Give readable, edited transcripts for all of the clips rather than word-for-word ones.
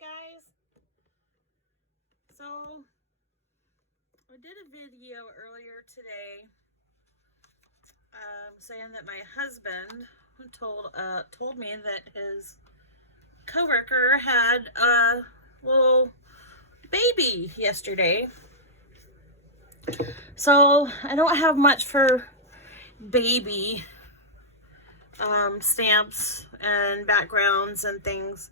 guys. So I did a video earlier today saying that my husband told me that his coworker had a little baby yesterday. So I don't have much for baby stamps and backgrounds and things.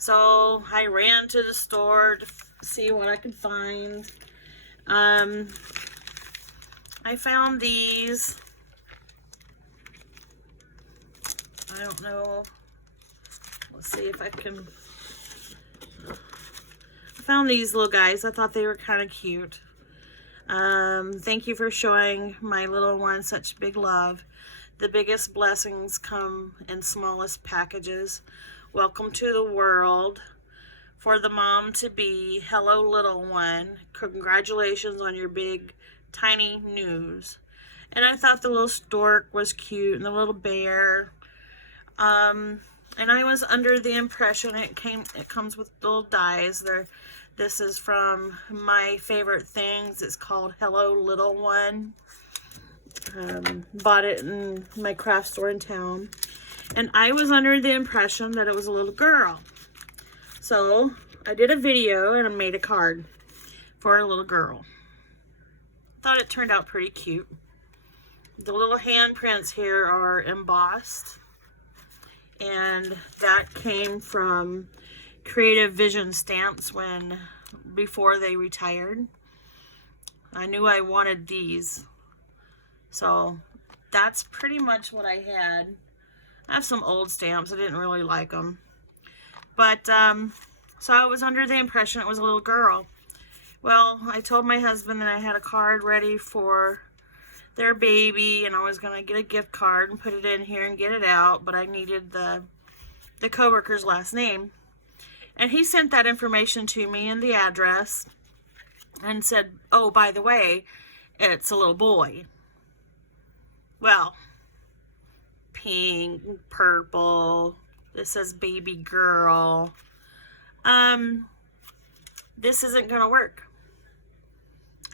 So I ran to the store to see what I could find. I found these. I don't know. Let's see if I can. I found these little guys. I thought they were kind of cute. Thank you for showing my little one such big love. The biggest blessings come in smallest packages. Welcome to the world. For the mom to be, hello little one. Congratulations on your big, tiny news. And I thought the little stork was cute and the little bear. And I was under the impression it comes with little dies. This is from My Favorite Things. It's called Hello Little One. Bought it in my craft store in town. And I was under the impression that it was a little girl. So I did a video and I made a card for a little girl. Thought it turned out pretty cute. The little handprints here are embossed. And that came from Creative Vision Stamps before they retired. I knew I wanted these. So that's pretty much what I had. I have some old stamps. I didn't really like them. But, so I was under the impression it was a little girl. Well, I told my husband that I had a card ready for their baby, and I was going to get a gift card and put it in here and get it out, but I needed the coworker's last name. And he sent that information to me and the address and said, oh, by the way, it's a little boy. Well, pink, purple, this says baby girl. This isn't gonna work.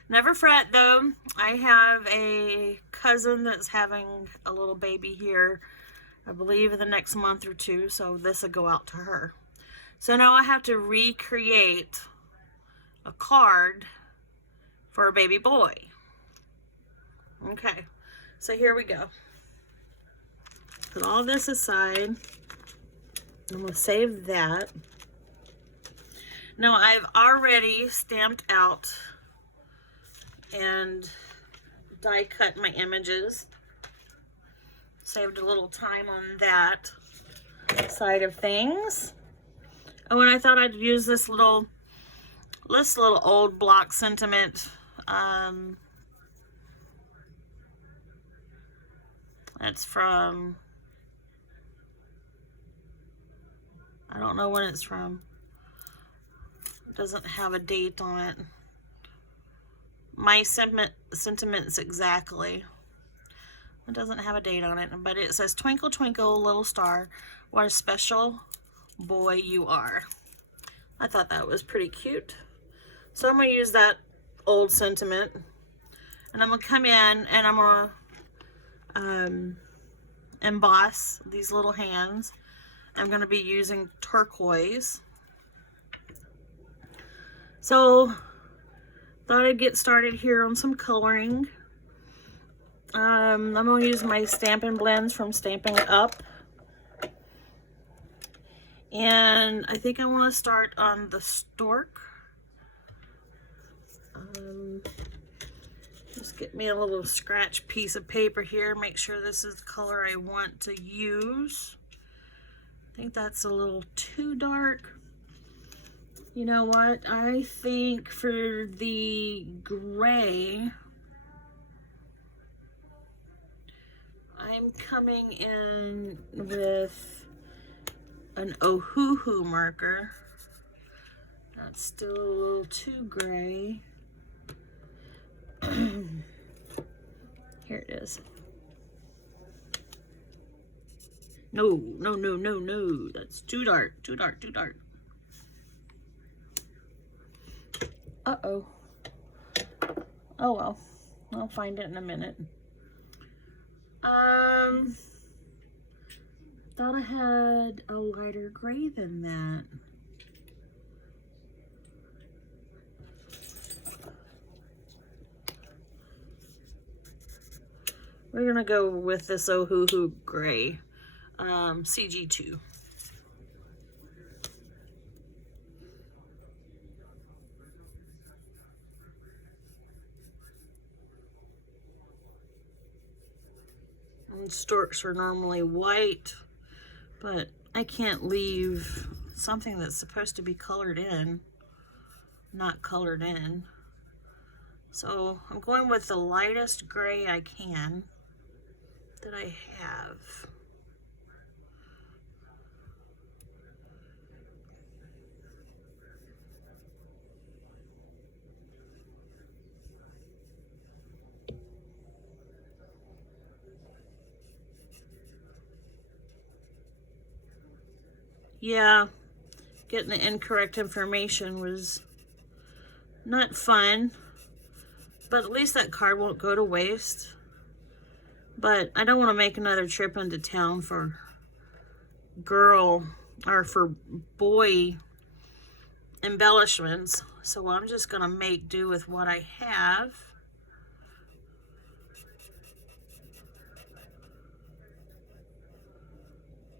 Never fret though. I have a cousin that's having a little baby here, I believe in the next month or two, so this will go out to her. So now I have to recreate a card for a baby boy. Okay, so here we go. Put all this aside. I'm going to save that. Now I've already stamped out and die cut my images. Saved a little time on that side of things. Oh, and I thought I'd use this little old block sentiment. It's from, I don't know when it's from. It doesn't have a date on it. My sentiments exactly. It doesn't have a date on it, but it says, twinkle, twinkle, little star, what a special boy you are. I thought that was pretty cute. So I'm going to use that old sentiment. And I'm going to come in and I'm going to emboss these little hands. I'm going to be using turquoise. So, thought I'd get started here on some coloring. I'm going to use my Stampin' Blends from Stampin' Up. And I think I want to start on the stork. Just get me a little scratch piece of paper here. Make sure this is the color I want to use. I think that's a little too dark. You know what? I think for the gray, I'm coming in with an Ohuhu marker. That's still a little too gray. Here it is. No. That's too dark, too dark, too dark. Uh-oh. Oh well, I'll find it in a minute. Thought I had a lighter gray than that. We're gonna go with this Ohuhu gray, CG2. And storks are normally white, but I can't leave something that's supposed to be colored in not colored in. So I'm going with the lightest gray I can that I have. Yeah, getting the incorrect information was not fun, but at least that card won't go to waste. But I don't want to make another trip into town for girl or for boy embellishments, so I'm just gonna make do with what I have.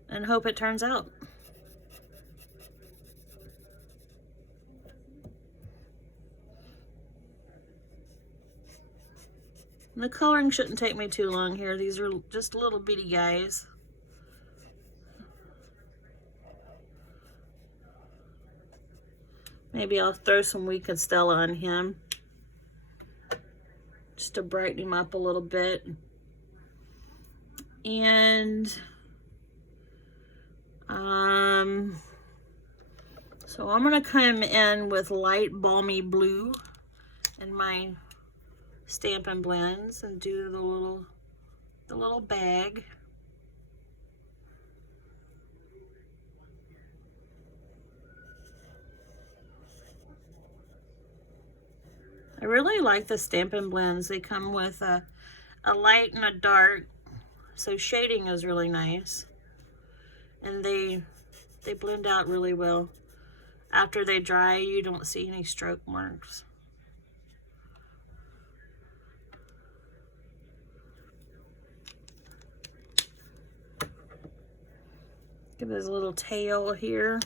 And hope it turns out. The coloring shouldn't take me too long here. These are just little bitty guys. Maybe I'll throw some Wee Constella on him just to brighten him up a little bit. And so I'm gonna come in with light balmy blue in my Stampin' Blends and do the little bag. I really like the Stampin' Blends. They come with a light and a dark, so shading is really nice. And they blend out really well. After they dry, you don't see any stroke marks. Give his little tail here.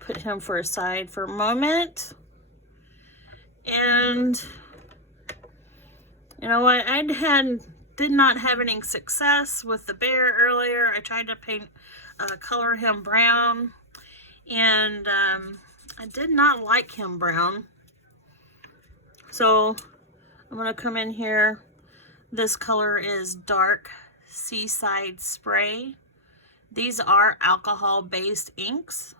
Put him for a side for a moment. And you know what, did not have any success with the bear earlier. I tried to color him brown, and I did not like him brown. So I'm gonna come in here. This color is Dark Seaside Spray. These are alcohol-based inks.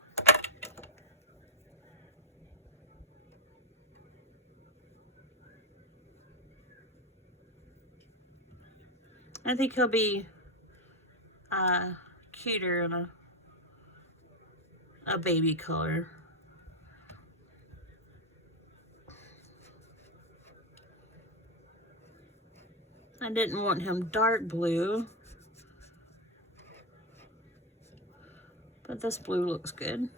I think he'll be cuter in a baby color. I didn't want him dark blue, but this blue looks good.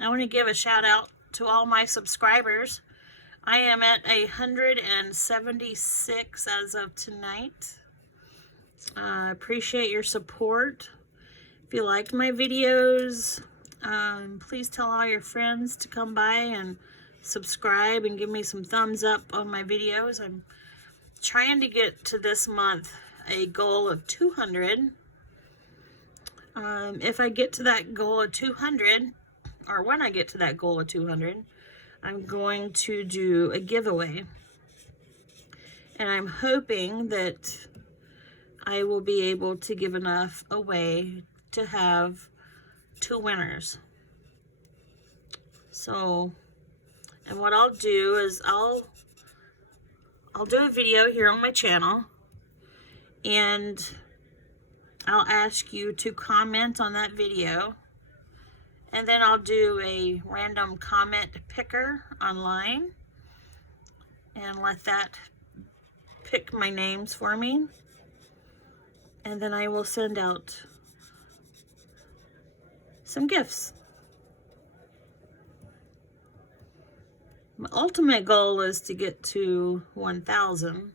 I want to give a shout out to all my subscribers. I am at 176 as of tonight. I appreciate your support. If you liked my videos, please tell all your friends to come by and subscribe and give me some thumbs up on my videos. I'm trying to get to this month a goal of 200. If I get to that goal of 200, or when I get to that goal of 200, I'm going to do a giveaway. And I'm hoping that I will be able to give enough away to have 2 winners. So, and what I'll do is I'll do a video here on my channel, and I'll ask you to comment on that video, and then I'll do a random comment picker online and let that pick my names for me, and then I will send out some gifts. My ultimate goal is to get to 1,000,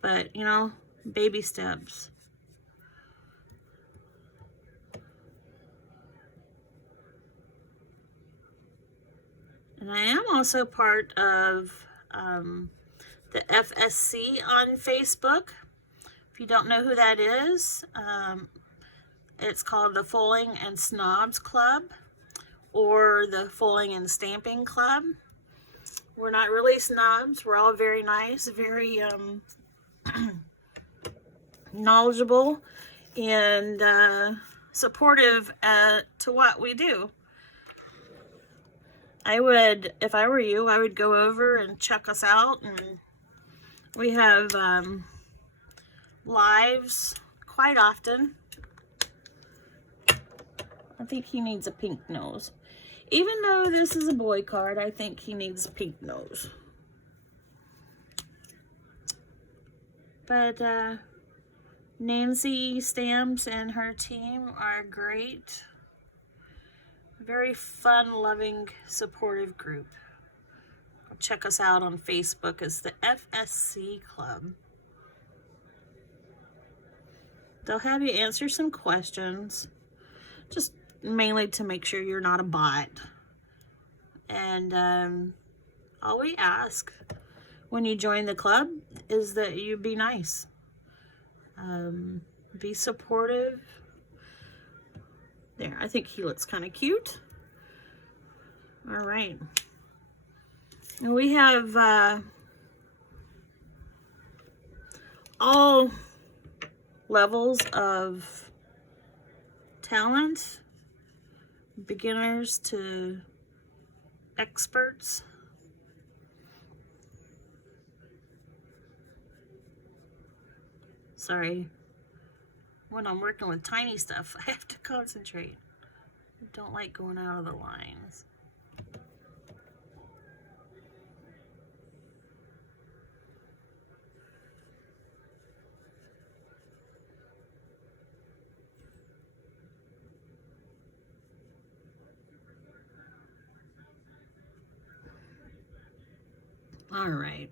but you know, baby steps. And I am also part of the FSC on Facebook. If you don't know who that is, it's called the Foaling and Snobs Club, or the Foaling and Stamping Club. We're not really snobs. We're all very nice, very knowledgeable, and supportive to what we do. I would, if I were you, I would go over and check us out. And we have lives quite often. I think he needs a pink nose. Even though this is a boy card, I think he needs a pink nose. But Nancy Stamps and her team are great. Very fun, loving, supportive group. Check us out on Facebook as the FSC Club. They'll have you answer some questions, just mainly to make sure you're not a bot. And all we ask when you join the club is that you be nice, be supportive. There, I think he looks kind of cute. All right. And we have all levels of talent, beginners to experts. Sorry. When I'm working with tiny stuff, I have to concentrate. I don't like going out of the lines. All right.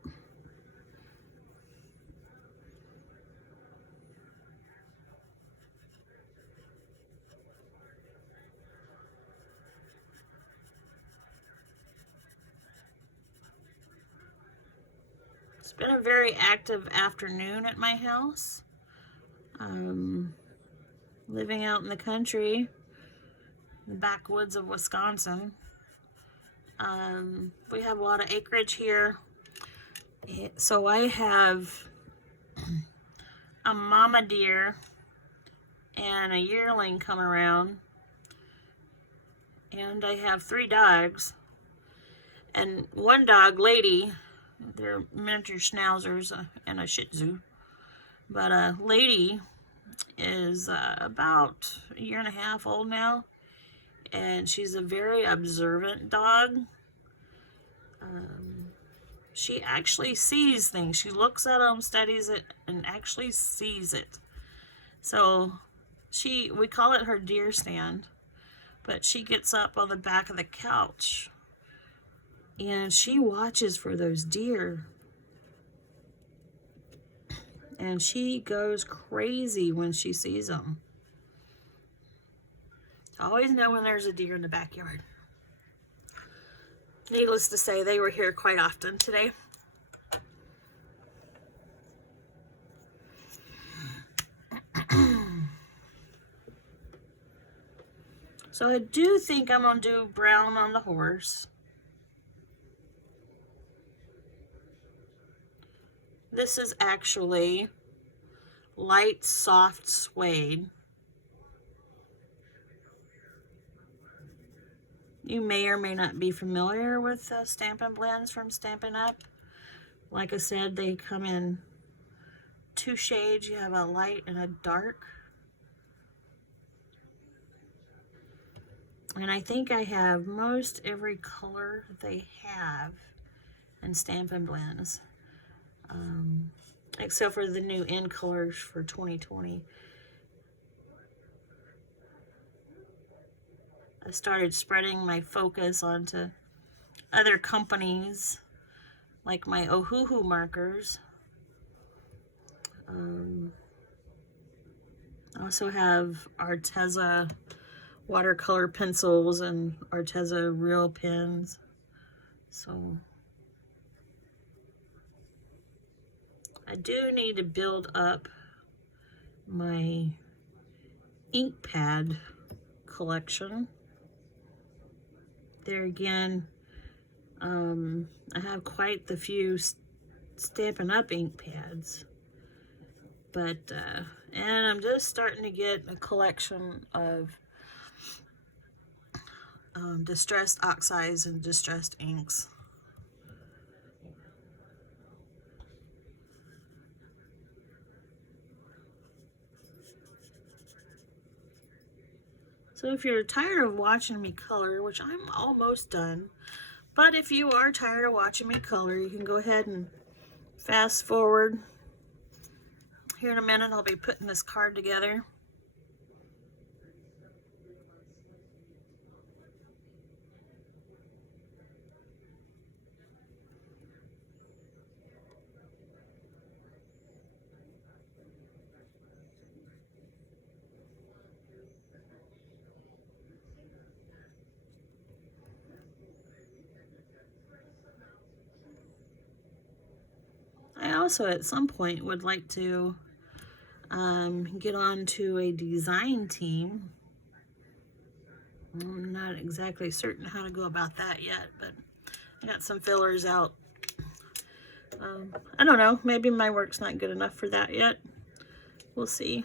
It's been a very active afternoon at my house. Living out in the country, in the backwoods of Wisconsin. We have a lot of acreage here. So I have a mama deer and a yearling come around. And I have 3 dogs. And one dog, Lady, they're miniature schnauzers and a Shih Tzu. But Lady is about 1.5 years old now. And she's a very observant dog. She actually sees things. She looks at them, studies it, and actually sees it. So we call it her deer stand. But she gets up on the back of the couch and she watches for those deer. And she goes crazy when she sees them. I always know when there's a deer in the backyard. Needless to say, they were here quite often today. So I do think I'm going to do brown on the horse. This is actually light soft suede. You may or may not be familiar with Stampin' Blends from Stampin' Up. Like I said, they come in 2 shades. You have a light and a dark. And I think I have most every color they have in Stampin' Blends. Except for the new in colors for 2020. I started spreading my focus onto other companies, like my Ohuhu markers. I also have Arteza watercolor pencils and Arteza real pens. So I do need to build up my ink pad collection. There again, I have quite the few Stampin' Up ink pads, but and I'm just starting to get a collection of distressed oxides and distressed inks. So if you're tired of watching me color, which I'm almost done, but if you are tired of watching me color, you can go ahead and fast forward. Here in a minute, I'll be putting this card together. I also at some point would like to get on to a design team. I'm not exactly certain how to go about that yet, but I got some fillers out. I don't know, maybe my work's not good enough for that yet. We'll see.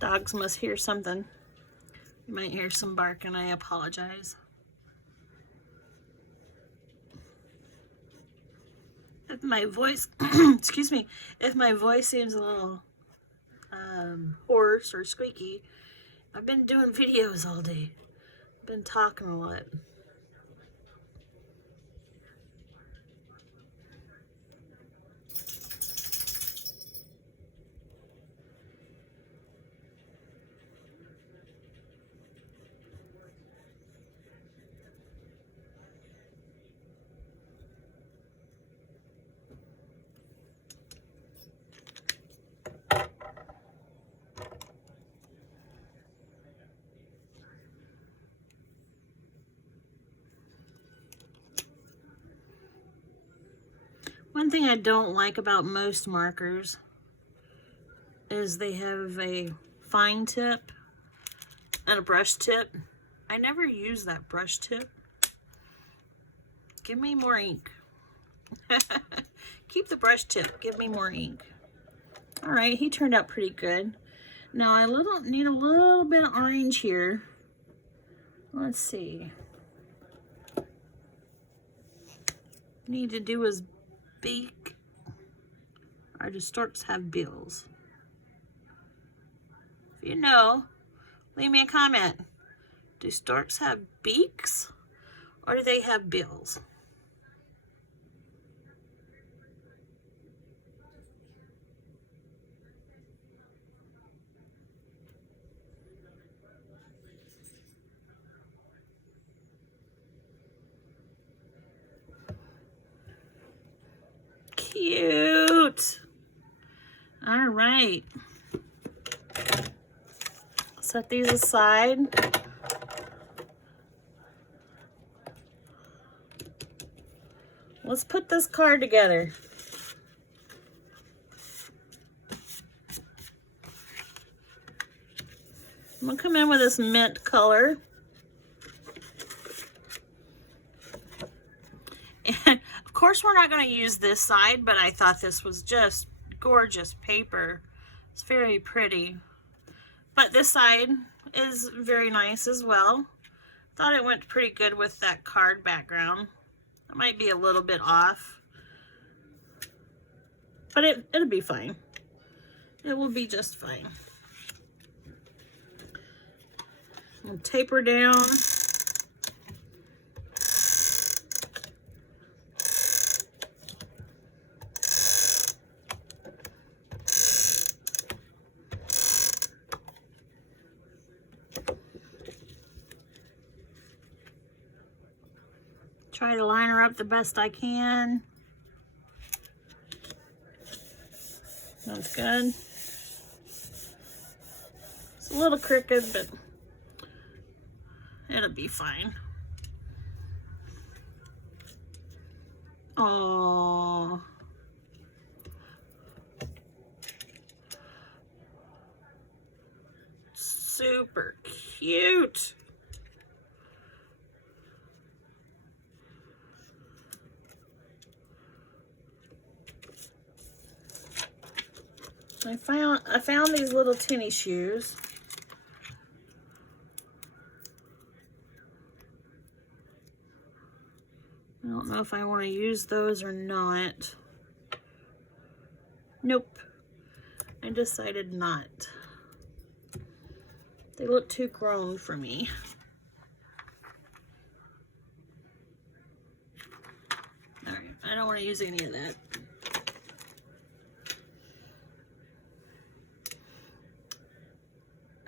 Dogs must hear something. You might hear some barking, I apologize. If my voice, excuse me, if my voice seems a little hoarse or squeaky, I've been doing videos all day. Been talking a lot. One thing I don't like about most markers is they have a fine tip and a brush tip. I never use that brush tip. Give me more ink. Keep the brush tip. Give me more ink. All right, he turned out pretty good. Now I need a little bit of orange here. Let's see. Need to do his beak. Or do storks have bills? If you know, leave me a comment. Do storks have beaks or do they have bills? right. Set these aside. Let's put this card together. I'm gonna come in with this mint color. And of course we're not gonna use this side, but I thought this was just gorgeous paper. It's very pretty. But this side is very nice as well. Thought it went pretty good with that card background. It might be a little bit off, but it'll be fine. It will be just fine. I'll taper down. Try to line her up the best I can. That's good. It's a little crooked, but it'll be fine. Oh, super cute. I found these little tinny shoes. I don't know if I want to use those or not. Nope. I decided not. They look too grown for me. Alright, I don't want to use any of that.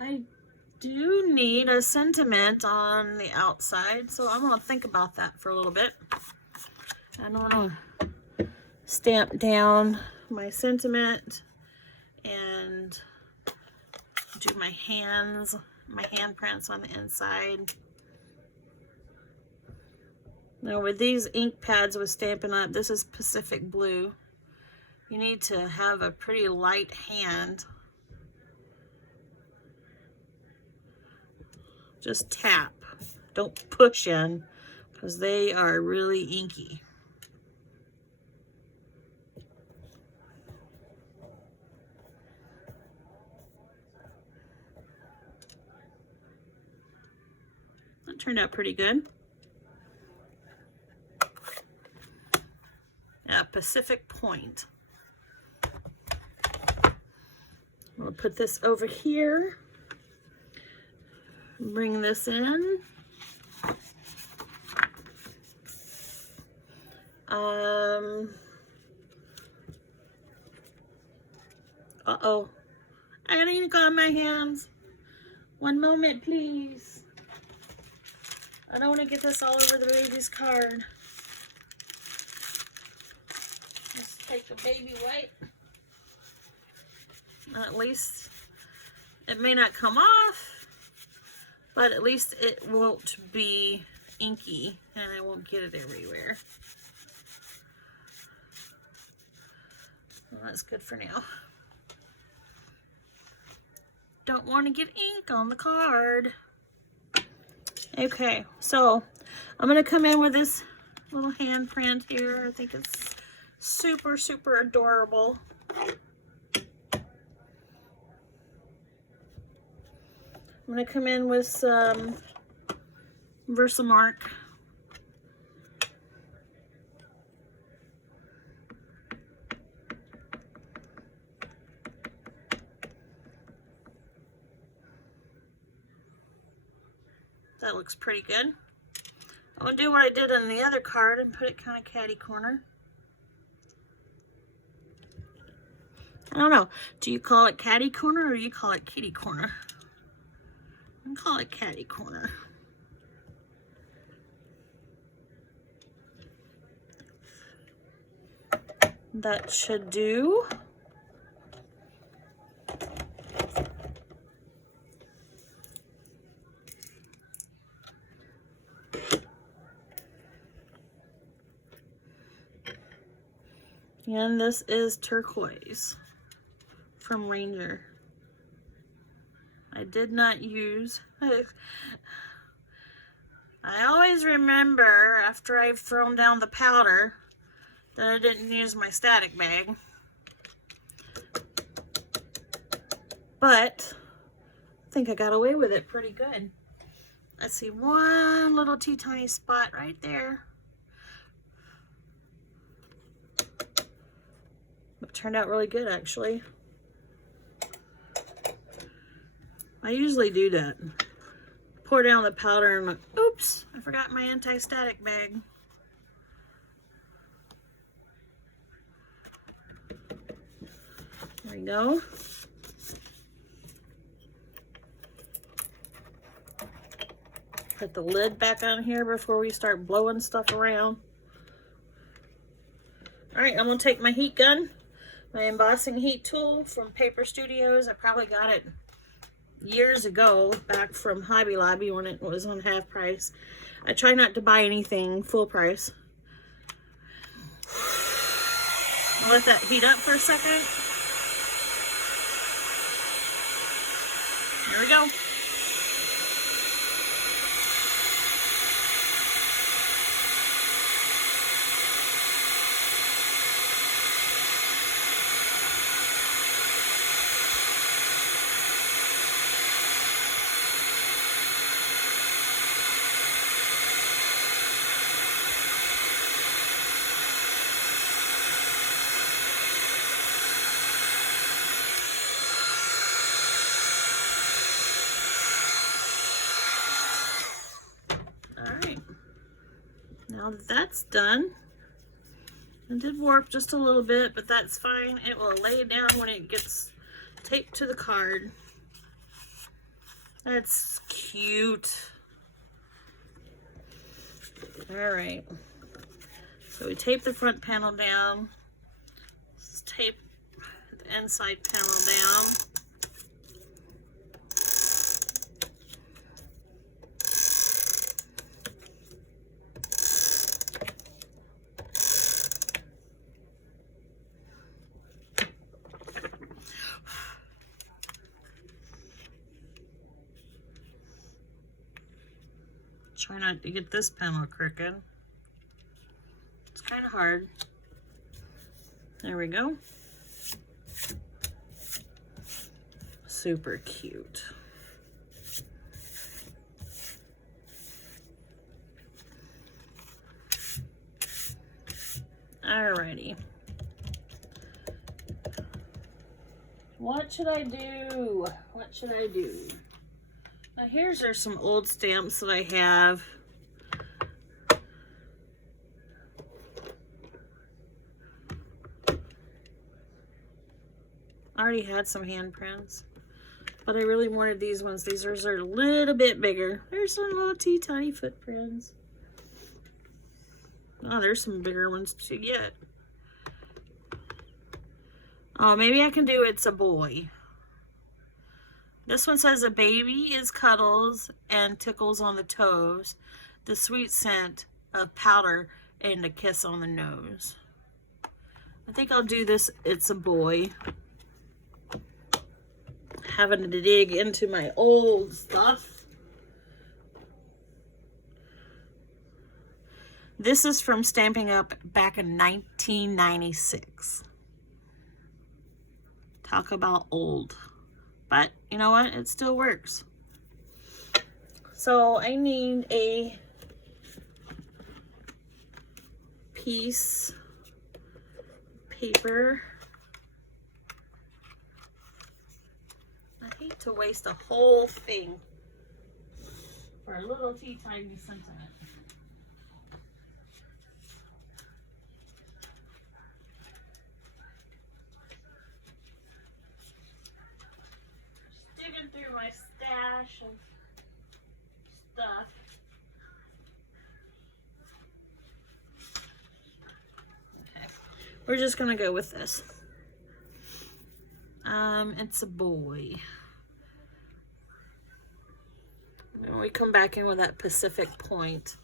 I do need a sentiment on the outside, so I'm going to think about that for a little bit. I want to stamp down my sentiment and do my hands, my handprints on the inside. Now with these ink pads with Stampin' Up, this is Pacific Blue. You need to have a pretty light hand. Just tap, don't push in, because they are really inky. That turned out pretty good. Pacific Point. I'm gonna put this over here. Bring this in. Uh-oh. I got ink on my hands. One moment, please. I don't want to get this all over the baby's card. Let's take the baby wipe. At least it may not come off, but at least it won't be inky and I won't get it everywhere. Well, that's good for now. Don't want to get ink on the card. Okay, so I'm going to come in with this little handprint here. I think it's super, super adorable. I'm going to come in with some Versamark. That looks pretty good. I'm going to do what I did on the other card and put it kind of catty corner. I don't know. Do you call it catty corner or do you call it kitty corner? I call it catty corner. That should do. And this is turquoise from Ranger. I did not use... I always remember after I've thrown down the powder that I didn't use my static bag. But I think I got away with it pretty good. I see one little teeny spot right there. It turned out really good, actually. I usually do that. Pour down the powder and look, oops, I forgot my anti-static bag. There we go. Put the lid back on here before we start blowing stuff around. Alright, I'm going to take my heat gun, my embossing heat tool from Paper Studios. I probably got it years ago, back from Hobby Lobby when it was on half price. I try not to buy anything full price. I'll let that heat up for a second. There we go. Now that that's done, it did warp just a little bit, but that's fine. It will lay down when it gets taped to the card. That's cute. All right. So we tape the front panel down. Let's tape the inside panel down. Try not to get this panel crooked. It's kind of hard. There we go. Super cute. Alrighty. What should I do? What should I do? Now here's are some old stamps that I have. I already had some handprints, but I really wanted these ones. These are a little bit bigger. There's some little tiny footprints. Oh, there's some bigger ones to get. Oh, maybe I can do It's a Boy. This one says a baby is cuddles and tickles on the toes, the sweet scent of powder and a kiss on the nose. I think I'll do this It's a Boy. Having to dig into my old stuff. This is from Stampin' Up! Back in 1996. Talk about old. But you know what? It still works. So I need a piece of paper. I hate to waste a whole thing for a little tiny sentiment. Digging through my stash of stuff. Okay, we're just gonna go with this. It's a boy. And we come back in with that Pacific Point.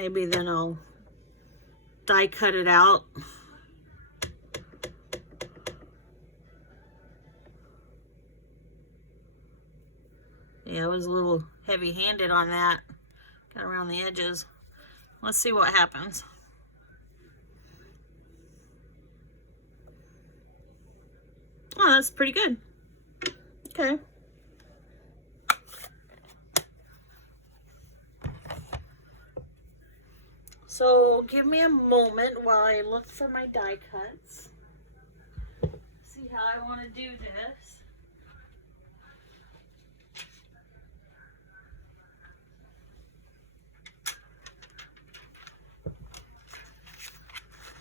Maybe then I'll die cut it out. Yeah, I was a little heavy-handed on that. Got around the edges. Let's see what happens. Oh, that's pretty good. Okay. So give me a moment while I look for my die cuts. See how I want to do this.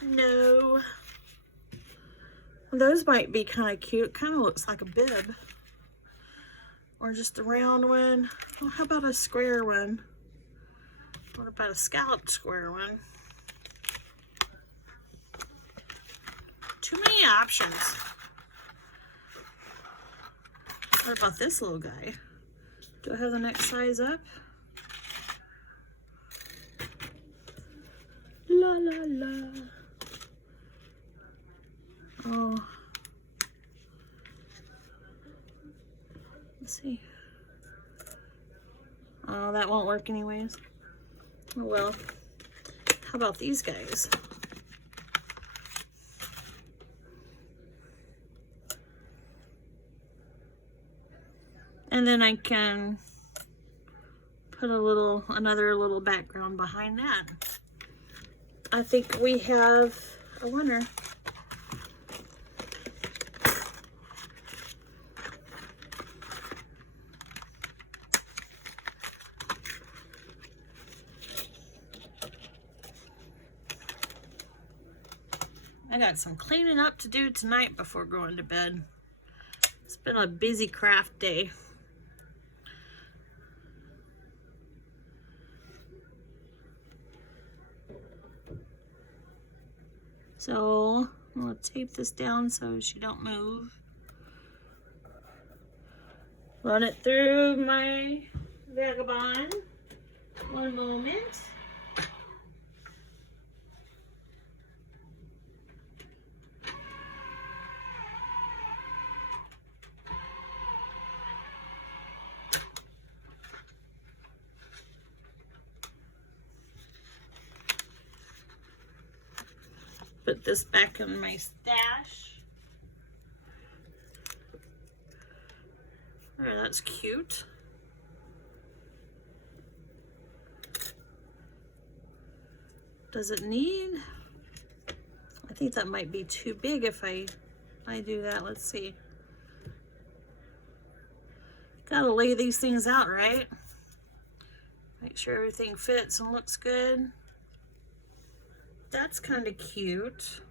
No. Those might be kind of cute. Kind of looks like a bib. Or just a round one. Well, how about a square one? What about a scalloped square one? Too many options. What about this little guy? Do I have the next size up? La la la. Oh. Let's see. Oh, that won't work anyways. Oh well. How about these guys? And then I can put another little background behind that. I think we have a winner. I got some cleaning up to do tonight before going to bed. It's been a busy craft day. So I'm gonna tape this down so she don't move. Run it through my Vagabond. One moment. Put this back in my stash. Oh, that's cute. Does it need? I think that might be too big if I do that. Let's see. Gotta lay these things out, right? Make sure everything fits and looks good. That's kind of cute.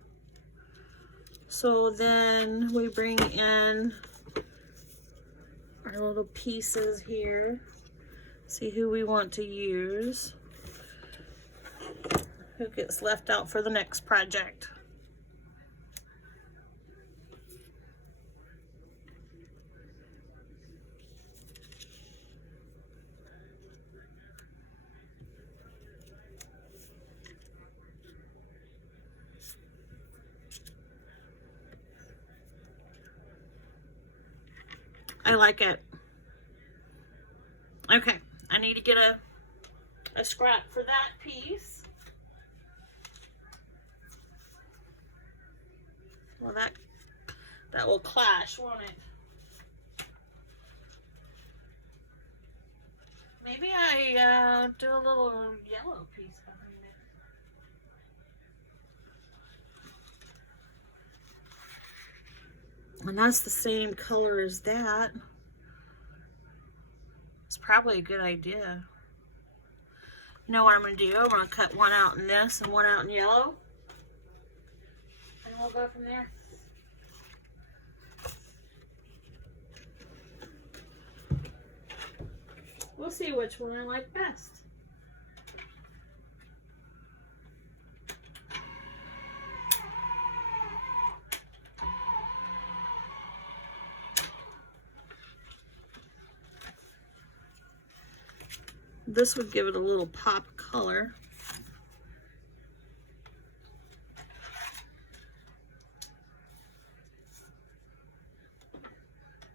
So then we bring in our little pieces here. See who we want to use. Who gets left out for the next project. I like it. Okay, I need to get a scrap for that piece. Well, that will clash, won't it? Maybe I do a little yellow piece behind it. And that's the same color as that. It's probably a good idea. You know what I'm going to do? I'm going to cut one out in this and one out in yellow. And we'll go from there. We'll see which one I like best. This would give it a little pop color.